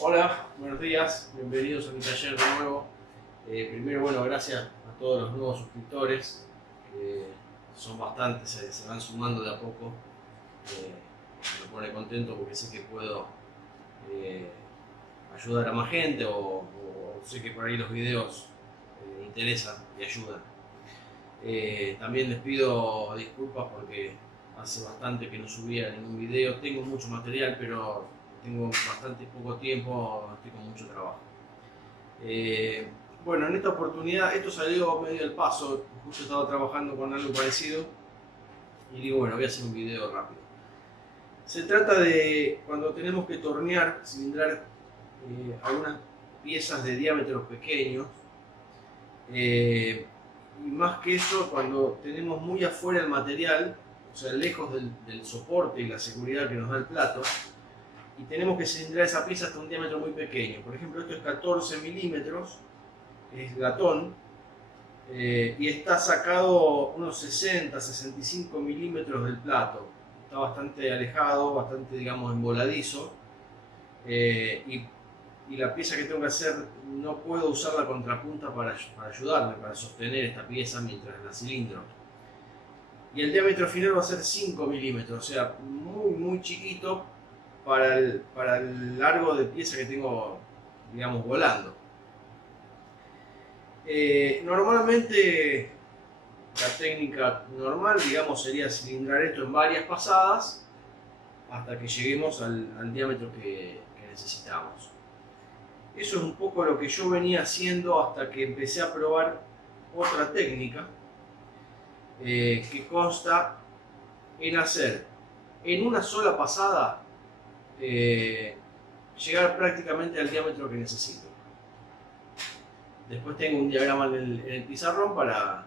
Hola, buenos días, bienvenidos a mi taller de nuevo. Primero, bueno, gracias a todos los nuevos suscriptores, que son bastantes, se van sumando de a poco. Me pone contento porque sé que puedo eh, ayudar a más gente o sé que por ahí los videos interesan y ayudan. También les pido disculpas porque hace bastante que no subía ningún video. Tengo mucho material, pero tengo bastante poco tiempo, estoy con mucho trabajo. Bueno, en esta oportunidad, esto salió medio del paso, justo estaba trabajando con algo parecido y digo, bueno, voy a hacer un video rápido. Se trata de cuando tenemos que tornear, cilindrar algunas piezas de diámetros pequeños. Y más que eso, cuando tenemos muy afuera el material, o sea, lejos del soporte y la seguridad que nos da el plato, y tenemos que cilindrar esa pieza hasta un diámetro muy pequeño. Por ejemplo, esto es 14 milímetros, es latón, y está sacado unos 60-65 milímetros del plato. Está bastante alejado, bastante, digamos, emboladizo, y la pieza que tengo que hacer no puedo usar la contrapunta para ayudarme, para sostener esta pieza mientras la cilindro. Y el diámetro final va a ser 5 milímetros, o sea, muy chiquito para el largo de pieza que tengo, digamos, volando. Normalmente la técnica normal, digamos, sería cilindrar esto en varias pasadas hasta que lleguemos al diámetro que necesitamos. Eso es un poco lo que yo venía haciendo hasta que empecé a probar otra técnica que consta en hacer en una sola pasada llegar prácticamente al diámetro que necesito. Después tengo un diagrama en el pizarrón para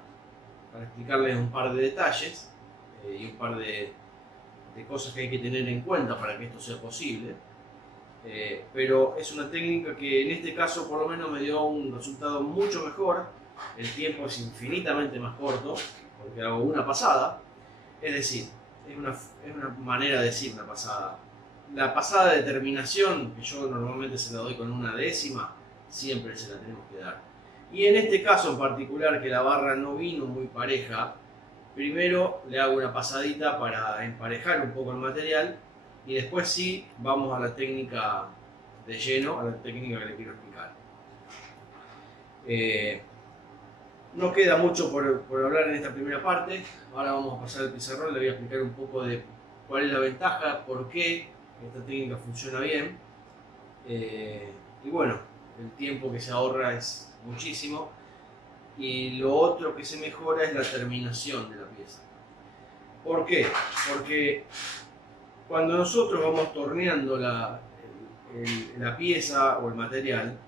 explicarles un par de detalles y un par de cosas que hay que tener en cuenta para que esto sea posible. Pero es una técnica que en este caso por lo menos me dio un resultado mucho mejor. El tiempo es infinitamente más corto porque hago una pasada. Es decir, es una manera de decir una pasada. La pasada de terminación, que yo normalmente se la doy con una décima, siempre se la tenemos que dar. Y en este caso en particular, que la barra no vino muy pareja, primero le hago una pasadita para emparejar un poco el material y después sí vamos a la técnica de lleno, a la técnica que le quiero explicar. No queda mucho por hablar en esta primera parte. Ahora vamos a pasar al pizarrón, le voy a explicar un poco de cuál es la ventaja, por qué esta técnica funciona bien. Y bueno, el tiempo que se ahorra es muchísimo. Y lo otro que se mejora es la terminación de la pieza. ¿Por qué? Porque cuando nosotros vamos torneando la pieza o el material,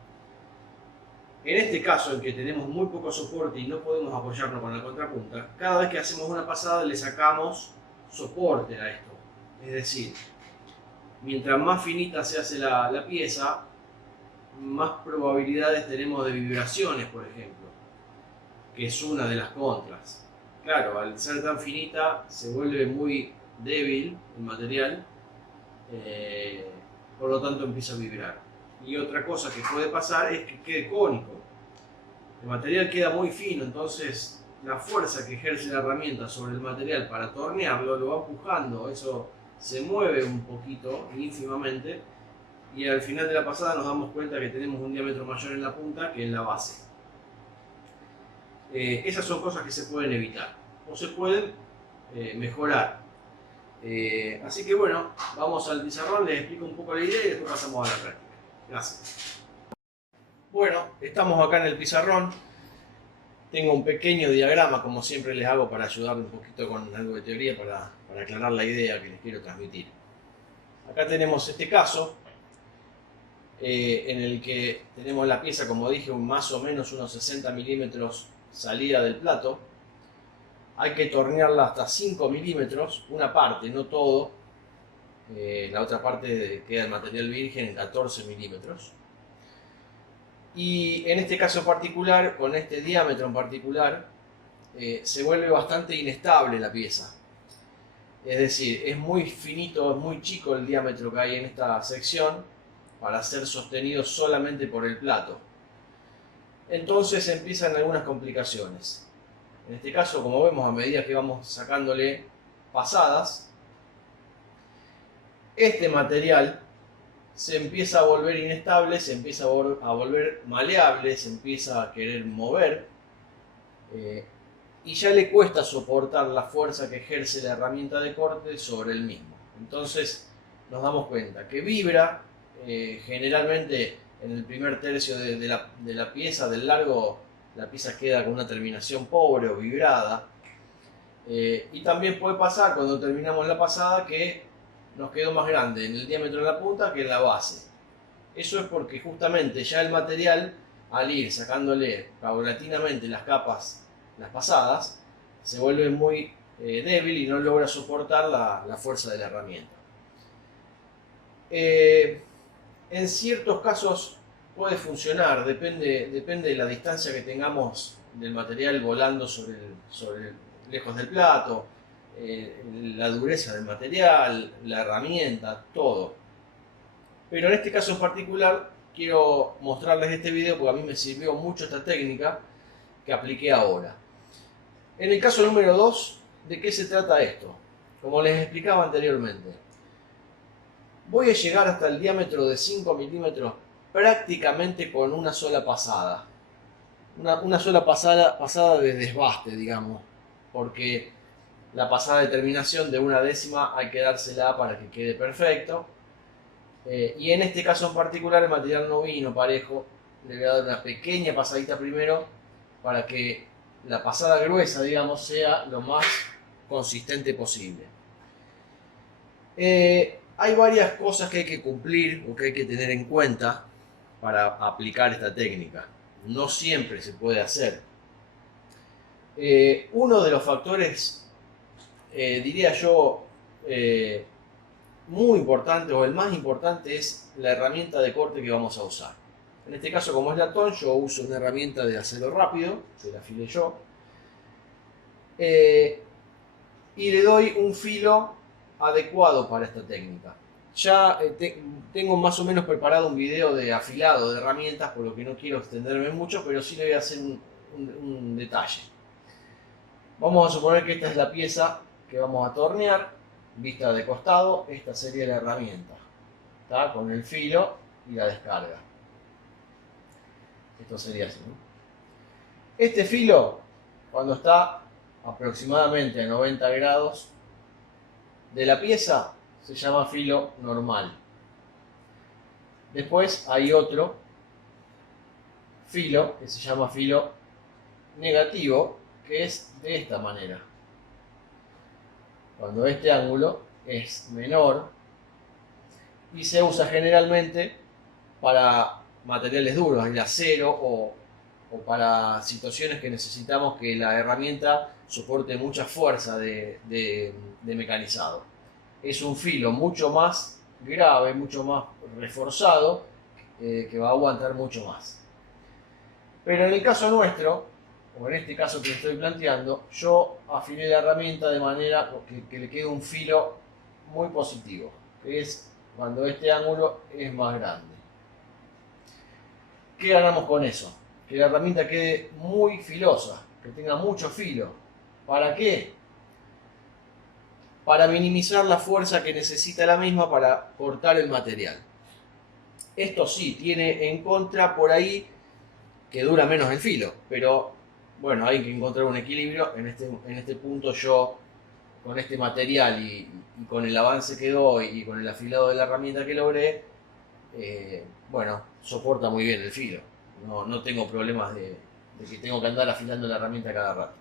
en este caso en que tenemos muy poco soporte y no podemos apoyarnos con la contrapunta, cada vez que hacemos una pasada le sacamos soporte a esto. Es decir, mientras más finita se hace la pieza, más probabilidades tenemos de vibraciones, por ejemplo, que es una de las contras. Claro, al ser tan finita se vuelve muy débil el material, por lo tanto empieza a vibrar. Y otra cosa que puede pasar es que quede cónico. El material queda muy fino, entonces la fuerza que ejerce la herramienta sobre el material para tornearlo lo va empujando, eso se mueve un poquito, ínfimamente, y al final de la pasada nos damos cuenta que tenemos un diámetro mayor en la punta que en la base. Esas son cosas que se pueden evitar o se pueden mejorar. Así que bueno, vamos al pizarrón, les explico un poco la idea y después pasamos a la práctica. Gracias. Bueno, estamos acá en el pizarrón. Tengo un pequeño diagrama, como siempre les hago, para ayudarle un poquito con algo de teoría, para aclarar la idea que les quiero transmitir. Acá tenemos este caso, en el que tenemos la pieza, como dije, más o menos unos 60 milímetros salida del plato. Hay que tornearla hasta 5 milímetros, una parte, no todo. La otra parte queda el material virgen en 14 milímetros. Y en este caso particular, con este diámetro en particular, se vuelve bastante inestable la pieza. Es decir, es muy finito, es muy chico el diámetro que hay en esta sección, para ser sostenido solamente por el plato. Entonces empiezan algunas complicaciones. En este caso, como vemos, a medida que vamos sacándole pasadas, este material se empieza a volver inestable, se empieza a volver maleable, se empieza a querer mover, y ya le cuesta soportar la fuerza que ejerce la herramienta de corte sobre el mismo. Entonces nos damos cuenta que vibra, generalmente en el primer tercio de la pieza, del largo, la pieza queda con una terminación pobre o vibrada, y también puede pasar cuando terminamos la pasada que nos quedó más grande en el diámetro de la punta que en la base. Eso es porque justamente ya el material, al ir sacándole paulatinamente las capas, las pasadas, se vuelve muy débil y no logra soportar la fuerza de la herramienta. En ciertos casos puede funcionar, depende de la distancia que tengamos del material volando lejos del plato, la dureza del material, la herramienta, todo. Pero en este caso en particular quiero mostrarles este video porque a mí me sirvió mucho esta técnica que apliqué ahora. En el caso número 2, ¿de qué se trata esto? Como les explicaba anteriormente, voy a llegar hasta el diámetro de 5 milímetros prácticamente con una sola pasada. Una sola pasada de desbaste, digamos, porque la pasada de terminación de una décima hay que dársela para que quede perfecto. Y en este caso en particular el material no vino parejo, le voy a dar una pequeña pasadita primero para que la pasada gruesa, digamos, sea lo más consistente posible. Hay varias cosas que hay que cumplir o que hay que tener en cuenta para aplicar esta técnica. No siempre se puede hacer. Uno de los factores, diría yo, muy importante o el más importante es la herramienta de corte que vamos a usar. En este caso, como es latón, yo uso una herramienta de acero rápido, que la afilé yo, y le doy un filo adecuado para esta técnica. Ya tengo más o menos preparado un video de afilado de herramientas, por lo que no quiero extenderme mucho, pero sí le voy a hacer un detalle. Vamos a suponer que esta es la pieza que vamos a tornear, vista de costado. Esta sería la herramienta, ¿tá? Con el filo y la descarga. Esto sería así, ¿no? Este filo, cuando está aproximadamente a 90 grados de la pieza, se llama filo normal. Después hay otro filo que se llama filo negativo, que es de esta manera. Cuando este ángulo es menor y se usa generalmente para materiales duros, el acero o para situaciones que necesitamos que la herramienta soporte mucha fuerza de mecanizado. Es un filo mucho más grave, mucho más reforzado, que va a aguantar mucho más. Pero en el caso nuestro, o en este caso que estoy planteando, yo afilé la herramienta de manera que le quede un filo muy positivo, que es cuando este ángulo es más grande. ¿Qué ganamos con eso? Que la herramienta quede muy filosa, que tenga mucho filo. ¿Para qué? Para minimizar la fuerza que necesita la misma para cortar el material. Esto sí, tiene en contra por ahí que dura menos el filo, pero bueno, hay que encontrar un equilibrio. En este punto yo, con este material y con el avance que doy y con el afilado de la herramienta que logré, bueno, soporta muy bien el filo. No tengo problemas de que tengo que andar afilando la herramienta cada rato.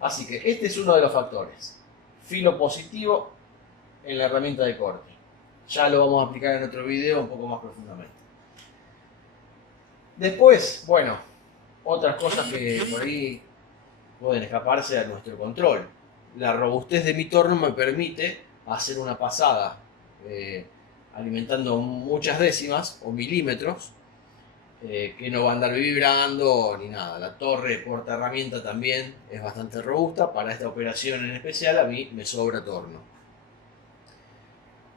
Así que este es uno de los factores. Filo positivo en la herramienta de corte. Ya lo vamos a aplicar en otro video un poco más profundamente. Después, bueno, otras cosas que por ahí pueden escaparse a nuestro control. La robustez de mi torno me permite hacer una pasada alimentando muchas décimas o milímetros, que no va a andar vibrando ni nada. La torre porta herramienta también es bastante robusta. Para esta operación en especial a mí me sobra torno.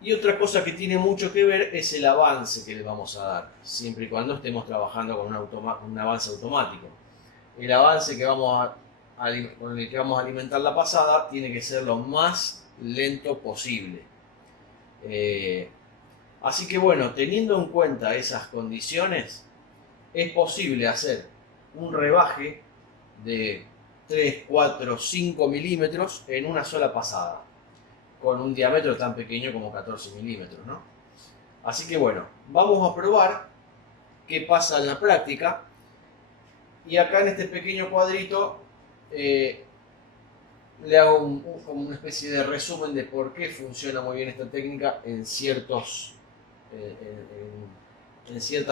Y otra cosa que tiene mucho que ver es el avance que le vamos a dar, siempre y cuando estemos trabajando con un avance automático. El avance que con el que vamos a alimentar la pasada tiene que ser lo más lento posible. Así que bueno, teniendo en cuenta esas condiciones, es posible hacer un rebaje de 3, 4, 5 milímetros en una sola pasada, con un diámetro tan pequeño como 14 milímetros, ¿no? Así que bueno, vamos a probar qué pasa en la práctica. Y acá en este pequeño cuadrito le hago como una especie de resumen de por qué funciona muy bien esta técnica en ciertas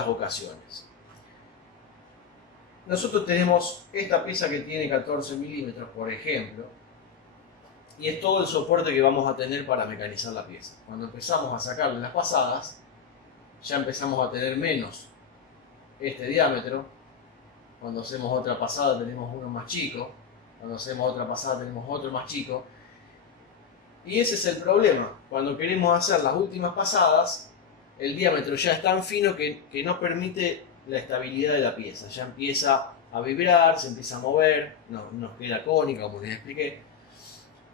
ocasiones. Nosotros tenemos esta pieza que tiene 14 milímetros, por ejemplo, y es todo el soporte que vamos a tener para mecanizar la pieza. Cuando empezamos a sacarle las pasadas, ya empezamos a tener menos este diámetro. Cuando hacemos otra pasada tenemos uno más chico. Cuando hacemos otra pasada tenemos otro más chico. Y ese es el problema. Cuando queremos hacer las últimas pasadas, el diámetro ya es tan fino que no permite la estabilidad de la pieza. Ya empieza a vibrar, se empieza a mover, no nos queda cónica, como les expliqué.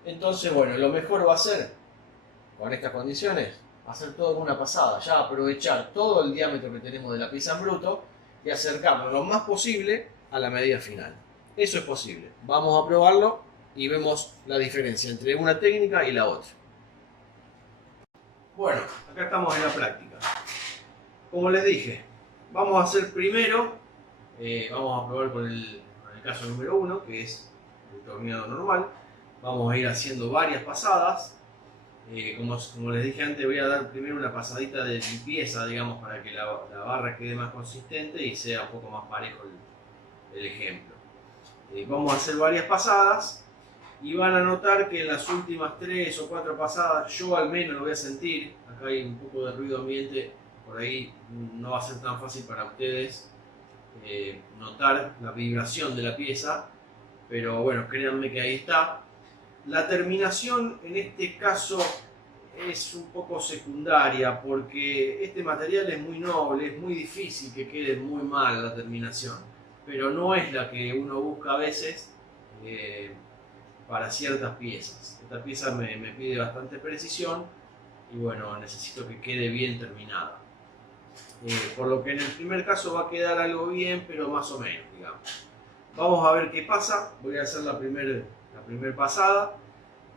Entonces, bueno, lo mejor va a ser, con estas condiciones, hacer todo en una pasada. Ya aprovechar todo el diámetro que tenemos de la pieza en bruto y acercarlo lo más posible a la medida final. Eso es posible. Vamos a probarlo y vemos la diferencia entre una técnica y la otra. Bueno, acá estamos en la práctica. Como les dije, vamos a hacer primero, vamos a probar con el caso número 1, que es el torneado normal. Vamos a ir haciendo varias pasadas. Como les dije antes, voy a dar primero una pasadita de limpieza, digamos, para que la barra quede más consistente y sea un poco más parejo el ejemplo. Vamos a hacer varias pasadas y van a notar que en las últimas 3 o 4 pasadas, yo al menos lo voy a sentir. Acá hay un poco de ruido ambiente, por ahí no va a ser tan fácil para ustedes notar la vibración de la pieza, pero bueno, créanme que ahí está. La terminación en este caso es un poco secundaria porque este material es muy noble, es muy difícil que quede muy mal la terminación, pero no es la que uno busca a veces para ciertas piezas. Esta pieza me pide bastante precisión y bueno, necesito que quede bien terminada. Por lo que en el primer caso va a quedar algo bien, pero más o menos, digamos. Vamos a ver qué pasa. Voy a hacer la primera pasada.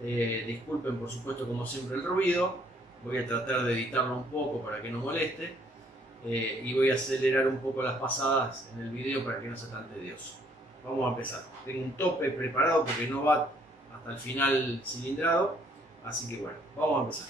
Disculpen por supuesto como siempre el ruido. Voy a tratar de editarlo un poco para que no moleste. Y voy a acelerar un poco las pasadas en el video para que no sea tan tedioso. Vamos a empezar. Tengo un tope preparado porque no va hasta el final cilindrado. Así que bueno, vamos a empezar.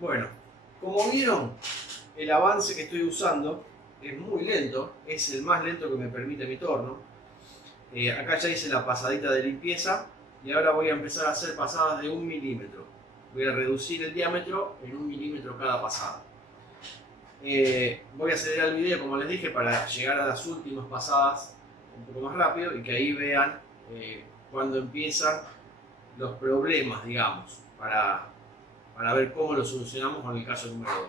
Bueno, como vieron, el avance que estoy usando es muy lento, es el más lento que me permite mi torno. Acá ya hice la pasadita de limpieza y ahora voy a empezar a hacer pasadas de 1 milímetro. Voy a reducir el diámetro en 1 milímetro cada pasada. Voy a acelerar el video, como les dije, para llegar a las últimas pasadas un poco más rápido y que ahí vean cuando empiezan los problemas, digamos, para ver cómo lo solucionamos con el caso número 2.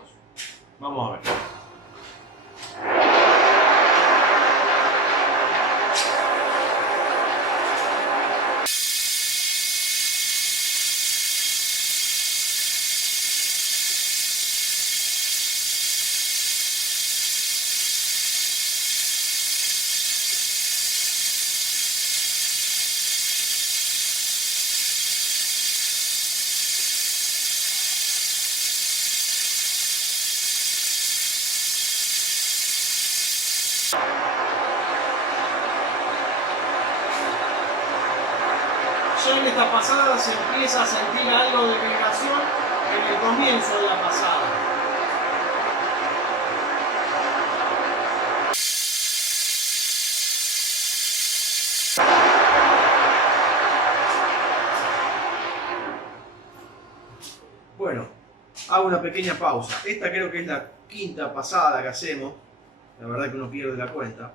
Vamos a ver. Ya en esta pasada se empieza a sentir algo de vibración en el comienzo de la pasada. una pequeña pausa. Esta creo que es la quinta pasada que hacemos. La verdad que uno pierde la cuenta.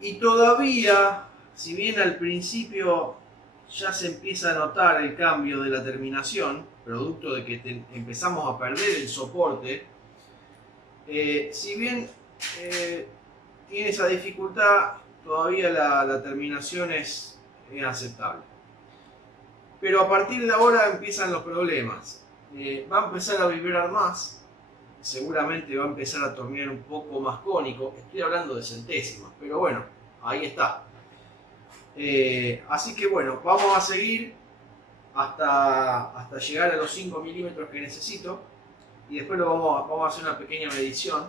Y todavía, si bien al principio ya se empieza a notar el cambio de la terminación, producto de que empezamos a perder el soporte, si bien tiene esa dificultad, todavía la terminación es aceptable. Pero a partir de ahora empiezan los problemas. Va a empezar a vibrar más, seguramente va a empezar a tornear un poco más cónico. Estoy hablando de centésimas, pero bueno, ahí está. Así que bueno, vamos a seguir hasta llegar a los 5 milímetros que necesito y después vamos a hacer una pequeña medición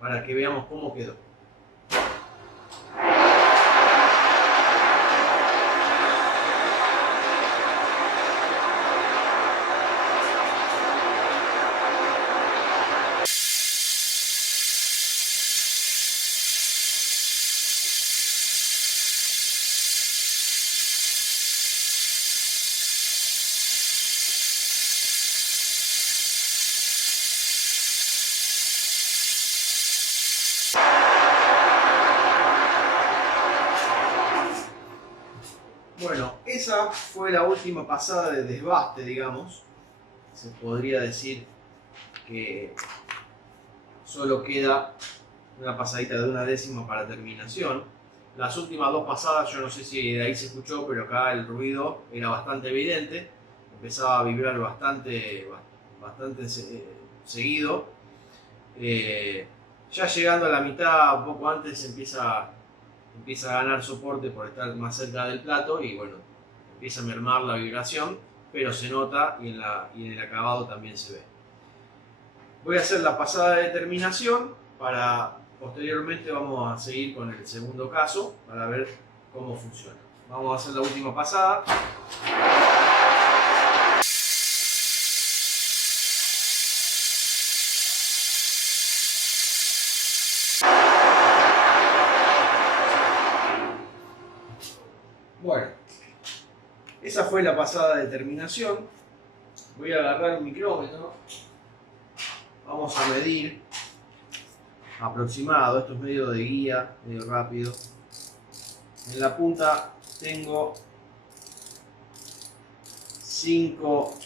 para que veamos cómo quedó. Bueno, esa fue la última pasada de desbaste, digamos. Se podría decir que solo queda una pasadita de una décima para terminación. Las últimas dos pasadas, yo no sé si de ahí se escuchó, pero acá el ruido era bastante evidente. Empezaba a vibrar bastante seguido. Ya llegando a la mitad, un poco antes, empieza a ganar soporte por estar más cerca del plato y bueno, empieza a mermar la vibración, pero se nota y en el acabado también se ve. Voy a hacer la pasada de terminación para posteriormente vamos a seguir con el segundo caso para ver cómo funciona. Vamos a hacer la última pasada. Bueno, esa fue la pasada de terminación. Voy a agarrar un micrómetro. Vamos a medir aproximado. Esto es medio de guía, medio rápido. En la punta tengo 5,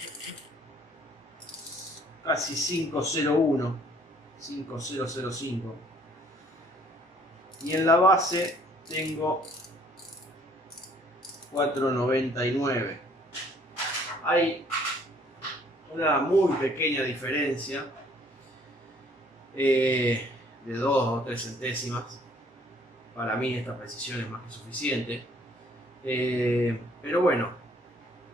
casi 501, 5005. Y en la base tengo 499. Hay una muy pequeña diferencia de 2 o 3 centésimas. Para mí esta precisión es más que suficiente. Pero bueno,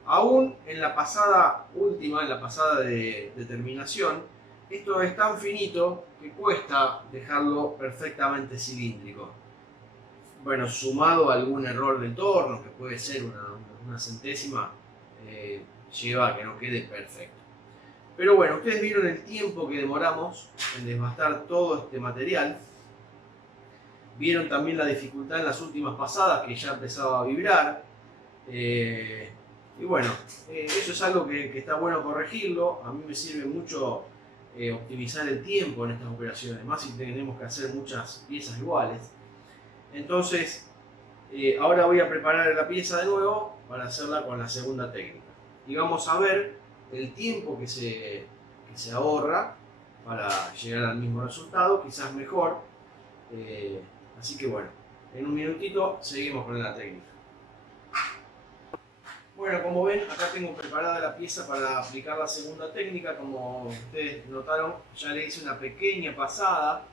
aún en la pasada última, en la pasada de terminación, esto es tan finito que cuesta dejarlo perfectamente cilíndrico. Bueno, sumado a algún error de torno, que puede ser una centésima, lleva a que no quede perfecto. Pero bueno, ustedes vieron el tiempo que demoramos en desbastar todo este material. Vieron también la dificultad en las últimas pasadas, que ya empezaba a vibrar. Y bueno, eso es algo que está bueno corregirlo. A mí me sirve mucho optimizar el tiempo en estas operaciones, más si tenemos que hacer muchas piezas iguales. Entonces, ahora voy a preparar la pieza de nuevo para hacerla con la segunda técnica. Y vamos a ver el tiempo que se ahorra para llegar al mismo resultado, quizás mejor. Así que bueno, en un minutito seguimos con la técnica. Bueno, como ven, acá tengo preparada la pieza para aplicar la segunda técnica. Como ustedes notaron, ya le hice una pequeña pasada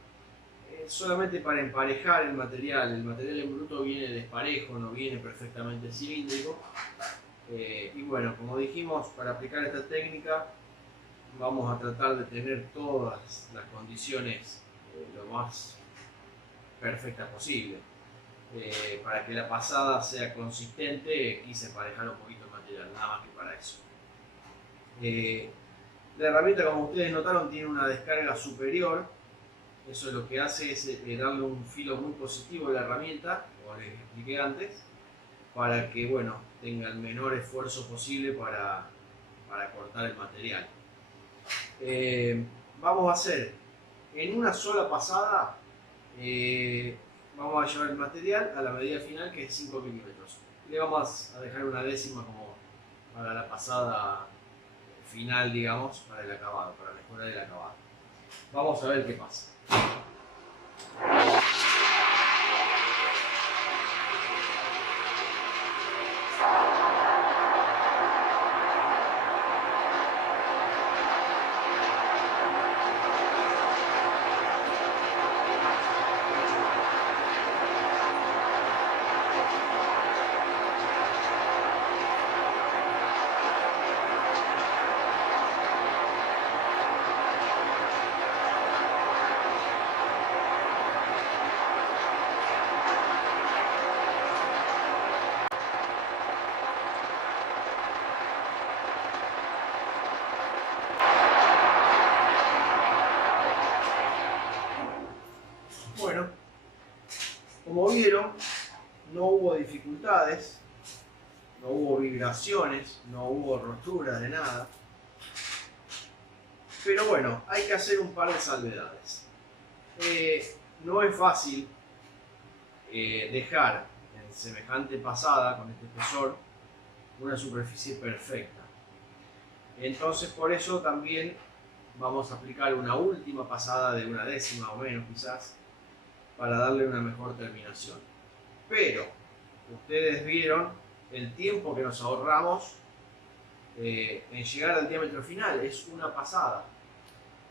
solamente para emparejar el material. El material en bruto viene desparejo, no viene perfectamente cilíndrico. Y bueno, como dijimos, para aplicar esta técnica vamos a tratar de tener todas las condiciones lo más perfectas posible. Para que la pasada sea consistente, quise emparejar un poquito el material, nada más que para eso. La herramienta, como ustedes notaron, tiene una descarga superior. Eso lo que hace es darle un filo muy positivo a la herramienta, como les expliqué antes, para que bueno, tenga el menor esfuerzo posible para cortar el material. Vamos a hacer en una sola pasada, vamos a llevar el material a la medida final, que es 5 milímetros. Le vamos a dejar una décima como para la pasada final, digamos, para el acabado, para mejorar el acabado. Vamos a ver qué pasa. Bueno, como vieron, no hubo dificultades, no hubo vibraciones, no hubo roturas de nada. Pero bueno, hay que hacer un par de salvedades. No es fácil dejar en semejante pasada, con este espesor, una superficie perfecta. Entonces por eso también vamos a aplicar una última pasada de una décima o menos quizás, para darle una mejor terminación. Pero ustedes vieron el tiempo que nos ahorramos en llegar al diámetro final, es una pasada.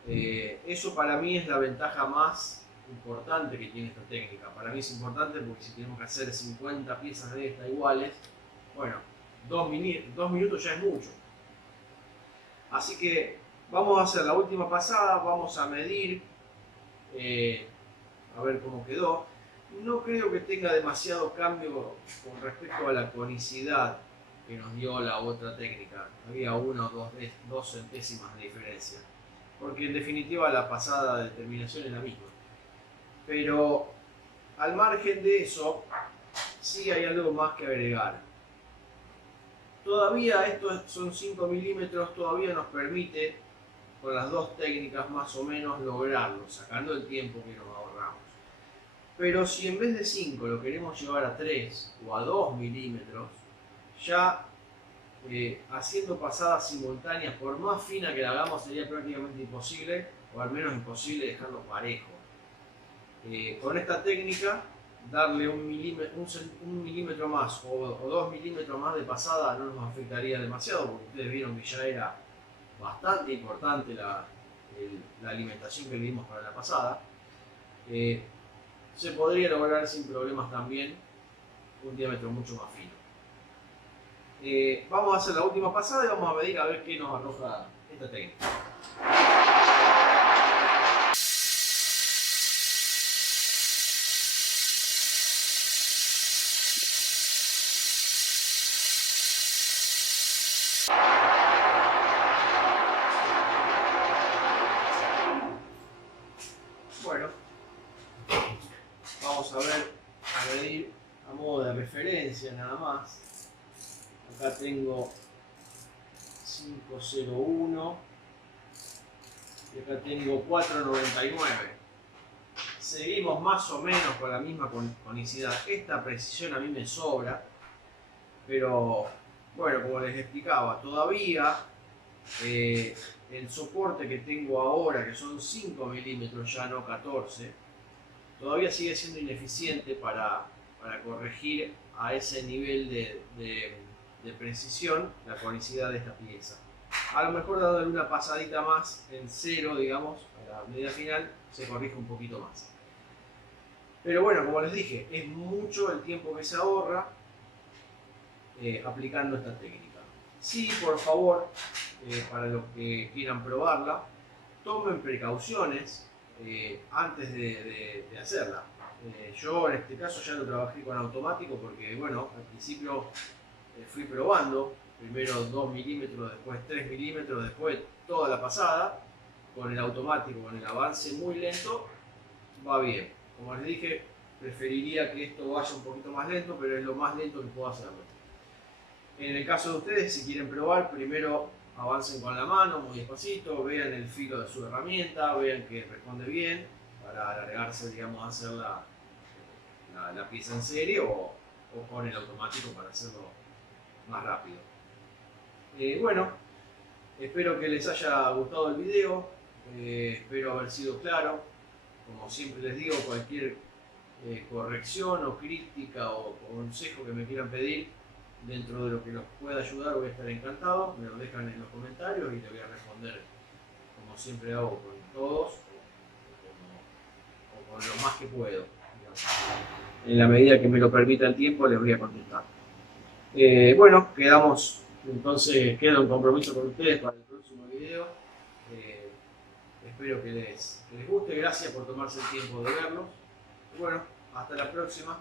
Eso para mí es la ventaja más importante que tiene esta técnica. Para mí es importante porque si tenemos que hacer 50 piezas de esta iguales, bueno, 2 minutos ya es mucho. Así que vamos a hacer la última pasada, vamos a medir, a ver cómo quedó. No creo que tenga demasiado cambio con respecto a la conicidad que nos dio la otra técnica. Había 1 o 2 centésimas de diferencia, porque en definitiva la pasada de terminación es la misma. Pero al margen de eso, sí hay algo más que agregar. Todavía estos son 5 milímetros, todavía nos permite con las dos técnicas más o menos lograrlo, sacando el tiempo que nos ahorramos. Pero si en vez de 5 lo queremos llevar a 3 o a 2 milímetros, ya haciendo pasadas simultáneas, por más fina que la hagamos, sería prácticamente imposible, o al menos imposible dejarlo parejo. Con esta técnica, darle un milímetro más o 2 milímetros más de pasada no nos afectaría demasiado, porque ustedes vieron que ya era bastante importante la alimentación que le dimos para la pasada. Se podría lograr sin problemas también un diámetro mucho más fino. Vamos a hacer la última pasada y vamos a medir a ver qué nos arroja esta técnica. Bueno, vamos a ver, a medir a modo de referencia nada más. Acá tengo 501 y acá tengo 499. Seguimos más o menos con la misma conicidad. Esta precisión a mí me sobra, pero bueno, como les explicaba, todavía el soporte que tengo ahora, que son 5 milímetros ya no 14, todavía sigue siendo ineficiente para corregir a ese nivel de precisión la conicidad de esta pieza. A lo mejor dándole una pasadita más en 0, digamos, a la medida final, se corrige un poquito más. Pero bueno, como les dije, es mucho el tiempo que se ahorra aplicando esta técnica. Sí, por favor, para los que quieran probarla, tomen precauciones antes de hacerla. Yo en este caso ya lo trabajé con automático porque, bueno, al principio fui probando, primero 2 milímetros, después 3 milímetros, después toda la pasada. Con el automático, con el avance muy lento, va bien. Como les dije, preferiría que esto vaya un poquito más lento, pero es lo más lento que puedo hacerlo. En el caso de ustedes, si quieren probar, primero avancen con la mano muy despacito, vean el filo de su herramienta, vean que responde bien para alargarse, digamos, a hacer la pieza en serie o con el automático para hacerlo más rápido. Bueno, espero que les haya gustado el video, espero haber sido claro. Como siempre les digo, cualquier corrección o crítica o consejo que me quieran pedir dentro de lo que los pueda ayudar, voy a estar encantado. Me lo dejan en los comentarios y les voy a responder como siempre hago con todos o con lo más que puedo, digamos. En la medida que me lo permita el tiempo les voy a contestar. Bueno, entonces quedo en compromiso con ustedes para el próximo video. Espero que les guste, gracias por tomarse el tiempo de verlo. Y bueno, hasta la próxima.